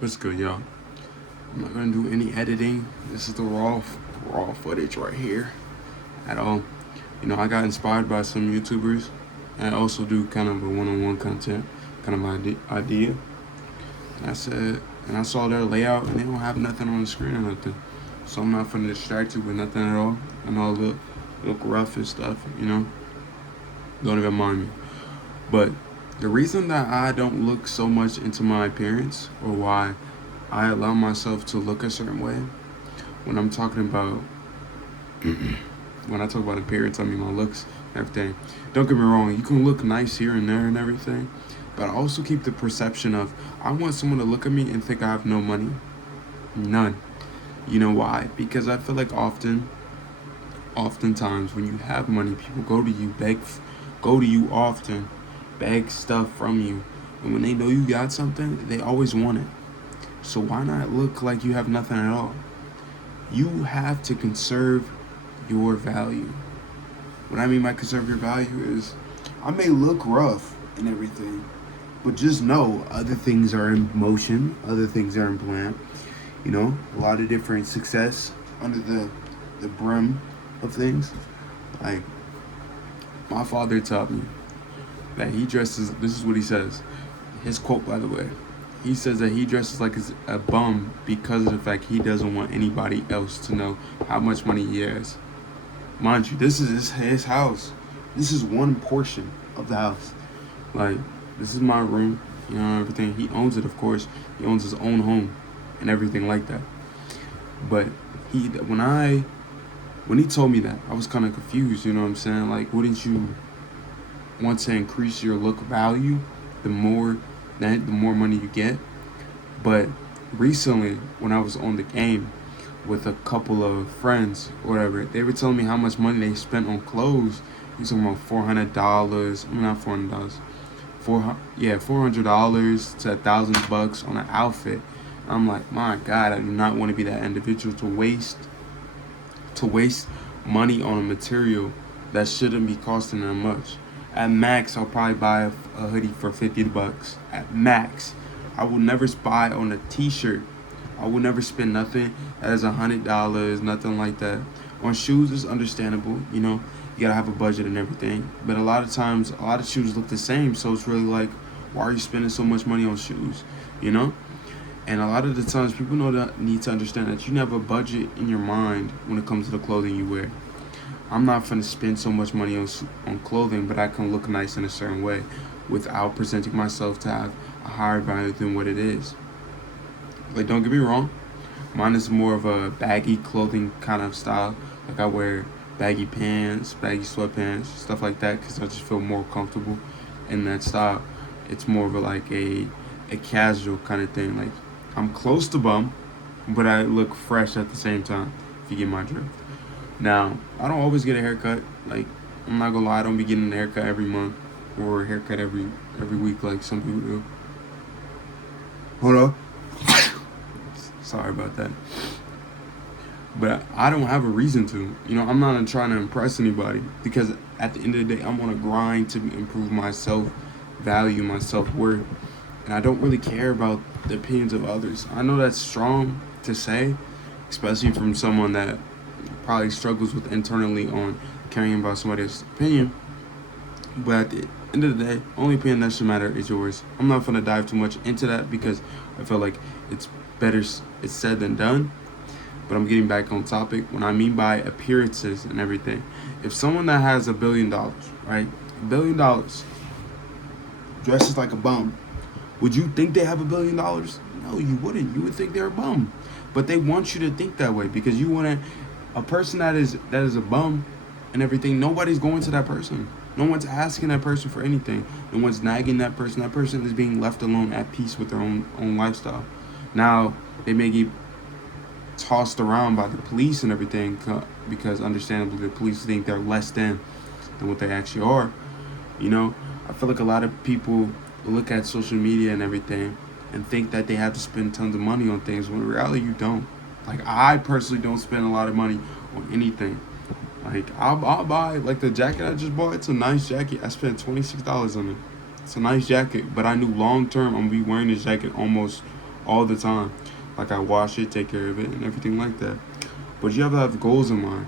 What's good, y'all? I'm not gonna do any editing. This is the raw footage right here at all. I got inspired by some YouTubers. I also do kind of a one-on-one content, kind of my idea. And I said, and I saw their layout, and they don't have nothing on the screen or nothing. So I'm not gonna distract you with nothing at all. I know it look rough and stuff. Don't even mind me. But the reason that I don't look so much into my appearance or why I allow myself to look a certain way when I'm talking about when I talk about appearance, I mean my looks, everything. Don't get me wrong, you can look nice here and there and everything, but I also keep the perception of I want someone to look at me and think I have no money. None. You know why? Because I feel like oftentimes when you have money, people go to you, go to you often, beg stuff from you. And when they know you got something, they always want it. So why not look like you have nothing at all? You have to conserve your value. What I mean by conserve your value is I may look rough and everything, but just know other things are in motion, other things are in plan. A lot of different success under the brim of things. Like my father taught me that he dresses. This is what he says. His quote, by the way. He says that he dresses like a bum because of the fact he doesn't want anybody else to know how much money he has. Mind you, this is his house. This is one portion of the house. Like, this is my room, everything. He owns it, of course. He owns his own home and everything like that. But when he told me that, I was kind of confused, you know what I'm saying? Like, wouldn't you want to increase your look value the more money you get? But recently, when I was on the game with a couple of friends, whatever, they were telling me how much money they spent on clothes. He's talking about $400. I mean, not $400. $400 to $1,000 on an outfit. I'm like, my God, I do not want to be that individual to waste money on a material that shouldn't be costing that much. At max, I'll probably buy a hoodie for $50. At max. I will never spy on a t-shirt. I will never spend nothing that is $100, nothing like that. On shoes, it's understandable, you gotta have a budget and everything. But a lot of times, a lot of shoes look the same, so it's really like, why are you spending so much money on shoes, And a lot of the times, people need to understand that you have a budget in your mind when it comes to the clothing you wear. I'm not gonna spend so much money on clothing, but I can look nice in a certain way without presenting myself to have a higher value than what it is. Like, don't get me wrong, mine is more of a baggy clothing kind of style. Like, I wear baggy pants, baggy sweatpants, stuff like that, because I just feel more comfortable in that style. It's more of a casual kind of thing. Like, I'm close to bum, but I look fresh at the same time, if you get my drift. Now, I don't always get a haircut. Like, I'm not gonna lie, I don't be getting a haircut every month or a haircut every week like some people do. Hold on. Sorry about that. But I don't have a reason to. I'm not trying to impress anybody because at the end of the day, I'm on a grind to improve my self-value, my self-worth. And I don't really care about the opinions of others. I know that's strong to say, especially from someone that probably struggles with internally on caring about somebody else's opinion. But at the end of the day, only opinion that should matter is yours. I'm not going to dive too much into that because I feel like it's better it's said than done. But I'm getting back on topic. When I mean by appearances and everything, if someone that has $1 billion, right, $1 billion, dresses like a bum, would you think they have $1 billion? No, you wouldn't. You would think they're a bum. But they want you to think that way because you want a person that is a bum and everything. Nobody's going to that person. No one's asking that person for anything. No one's nagging that person. That person is being left alone at peace with their own lifestyle. Now, they may get tossed around by the police and everything because understandably the police think they're less than what they actually are. I feel like a lot of people look at social media and everything and think that they have to spend tons of money on things when in reality you don't. Like, I personally don't spend a lot of money on anything. Like, I'll buy, like, the jacket I just bought. It's a nice jacket. I spent $26 on it. It's a nice jacket, but I knew long term I'm going to be wearing this jacket almost all the time. Like I wash it, take care of it, and everything like that. But you have to have goals in mind,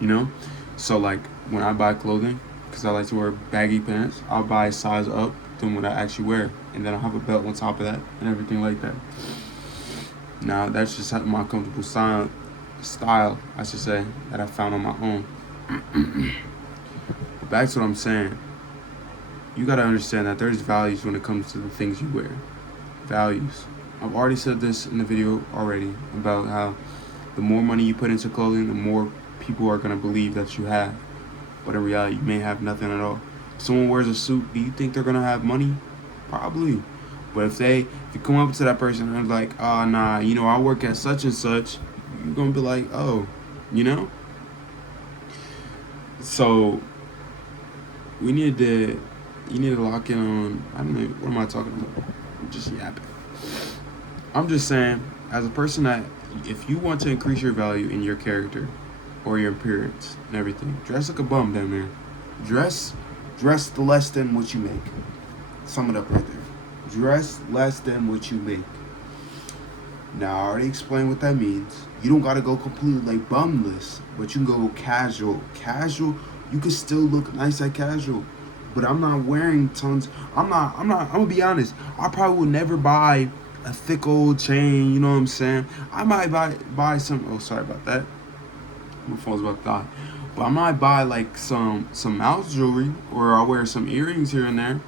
you know? So like when I buy clothing, because I like to wear baggy pants, I'll buy a size up than what I actually wear. And then I'll have a belt on top of that and everything like that. Now that's just my comfortable style, I should say, that I found on my own. But back to what I'm saying. You gotta understand that there's values when it comes to the things you wear. Values. I've already said this in the video already about how the more money you put into clothing, the more people are gonna believe that you have. But in reality, you may have nothing at all. If someone wears a suit, do you think they're gonna have money? Probably. But if you come up to that person and they're like, oh nah, I work at such and such, you're gonna be like, oh, you know? So you need to lock in on, I don't know, what am I talking about? I'm just yapping. I'm just saying, as a person that, if you want to increase your value in your character or your appearance and everything, dress like a bum down there. Dress less than what you make. Sum it up right there. Dress less than what you make. Now, I already explained what that means. You don't gotta go completely like bumless, but you can go casual. Casual, you can still look nice at casual. But I'm not wearing tons. I'm gonna be honest. I probably will never buy a thick old chain, you know what I'm saying? I might buy some, oh, sorry about that. My phone's about to die. But I might buy like some mouse jewelry, or I'll wear some earrings here and there.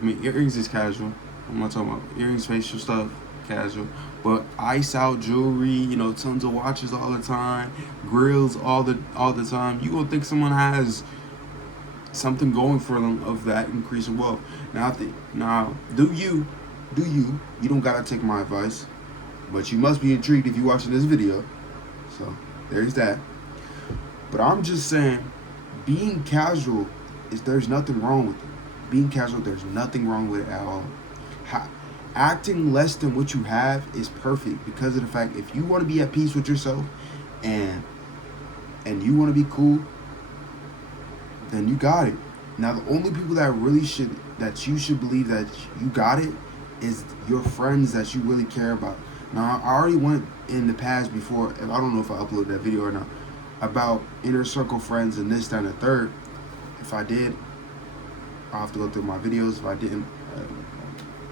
I mean, earrings is casual. I'm not talking about earrings, facial stuff, casual. But ice out jewelry, tons of watches all the time, grills all the time. You gonna think someone has something going for them of that increase of wealth. Now, do you don't gotta take my advice, but you must be intrigued if you're watching this video. So there's that. But I'm just saying, being casual there's nothing wrong with it. Being casual, there's nothing wrong with it at all. Acting less than what you have is perfect because of the fact, if you want to be at peace with yourself and you want to be cool, then you got it. Now, the only people that you should believe that you got it is your friends that you really care about. Now, I already went in the past before, and I don't know if I uploaded that video or not, about inner circle friends and this, that, and the third. If I did, I'll have to go through my videos. If I didn't,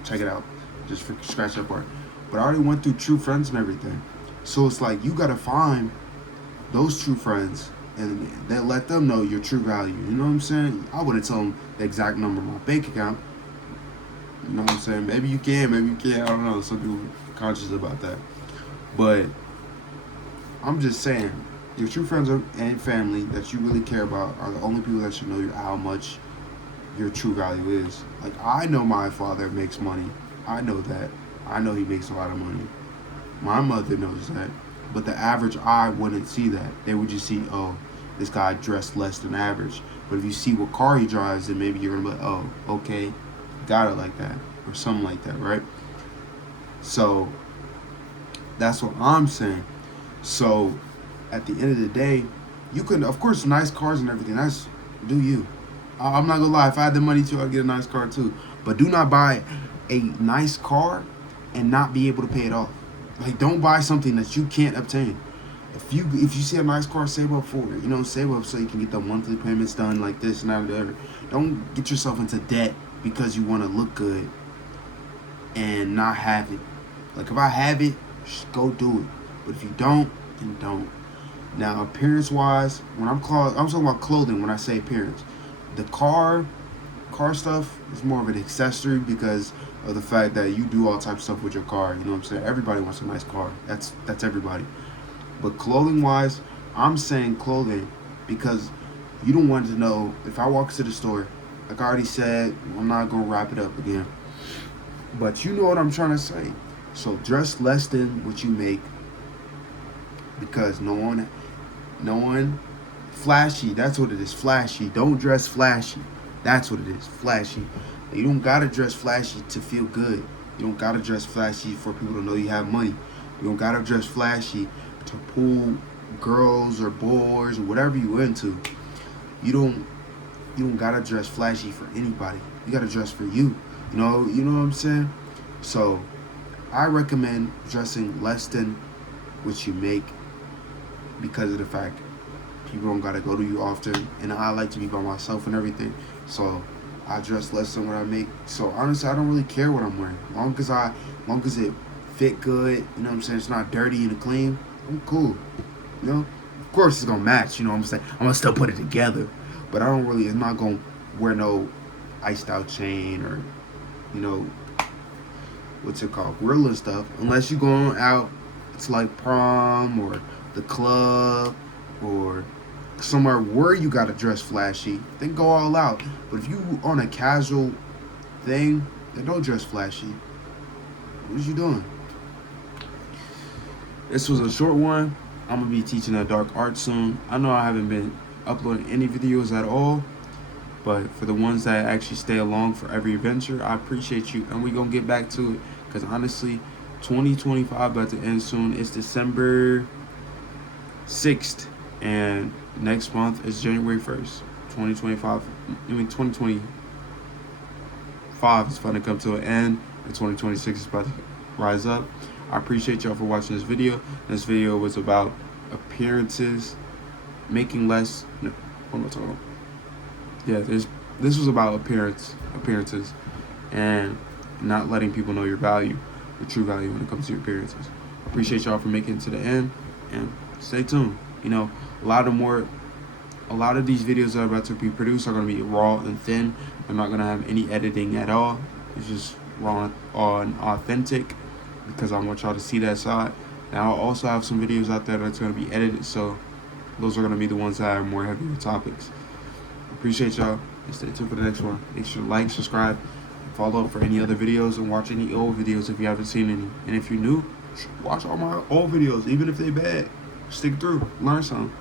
check it out. Just scratch that part. But I already went through true friends and everything. So it's like, you got to find those true friends and then let them know your true value. You know what I'm saying? I wouldn't tell them the exact number of my bank account. You know what I'm saying? Maybe you can, maybe you can't. I don't know. Some people are conscious about that. But I'm just saying, your true friends and family that you really care about are the only people that should know how much your true value is. Like, I know my father makes money. I know that. I know he makes a lot of money. My mother knows that. But the average eye wouldn't see that. They would just see, oh, this guy dressed less than average. But if you see what car he drives, then maybe you're going to be like, oh, okay, got it like that. Or something like that, right? So, that's what I'm saying. So, at the end of the day, you can, of course, nice cars and everything. That's, do you. I'm not going to lie. If I had the money to, I'd get a nice car too. But do not buy a nice car and not be able to pay it off. Like, don't buy something that you can't obtain. If you see a nice car, save up for it. Save up so you can get the monthly payments done like this and that and the other. Don't get yourself into debt because you want to look good and not have it. Like, if I have it, just go do it. But if you don't, then don't. Now, appearance-wise, when I'm talking about clothing when I say appearance. The car stuff is more of an accessory because of the fact that you do all types of stuff with your car. You know what I'm saying? Everybody wants a nice car. That's everybody. But clothing wise, I'm saying clothing because you don't want to know, if I walk to the store, like I already said, I'm not going to wrap it up again. But you know what I'm trying to say. So dress less than what you make because no one flashy. That's what it is. Flashy. Don't dress flashy. That's what it is. Flashy. You don't gotta dress flashy to feel good. You don't gotta dress flashy for people to know you have money. You don't gotta dress flashy to pull girls or boys or whatever you into. You don't gotta dress flashy for anybody. You gotta dress for you. You know what I'm saying? So I recommend dressing less than what you make because of the fact people don't gotta go to you often, and I like to be by myself and everything. So I dress less than what I make. So honestly, I don't really care what I'm wearing, long as it fit good. You know what I'm saying? It's not dirty and clean. I'm cool. You know, of course it's gonna match. You know what I'm saying? I'm gonna still put it together, but I don't really. I'm not gonna wear no iced out chain or you know what's it called, gorilla stuff, unless you going out to like prom or the club or somewhere where you gotta dress flashy, then go all out. But if you on a casual thing, then don't dress flashy. What is you doing? This was a short one. I'm gonna be teaching a dark art soon. I know I haven't been uploading any videos at all, but for the ones that actually stay along for every adventure, I appreciate you, and we gonna get back to it. Cause honestly, 2025 about to end soon. It's December 6th, and next month is January 1st, 2025. 2025 is finna come to an end, and 2026 is about to rise up. I appreciate y'all for watching this video. This video was about appearances, making less. No, what am I talking about? Yeah, this was about appearances, and not letting people know your value, your true value when it comes to your appearances. Appreciate y'all for making it to the end, and stay tuned. You know, a lot of these videos that are about to be produced are going to be raw and thin. I'm not going to have any editing at all. It's just raw and authentic because I want y'all to see that side. And I'll also have some videos out there that's going to be edited, so those are going to be the ones that have more heavier topics. Appreciate y'all, and stay tuned for the next one. Make sure to like, subscribe, follow up for any other videos, and watch any old videos if you haven't seen any. And if you're new, watch all my old videos, even if they bad. Stick through, learn something.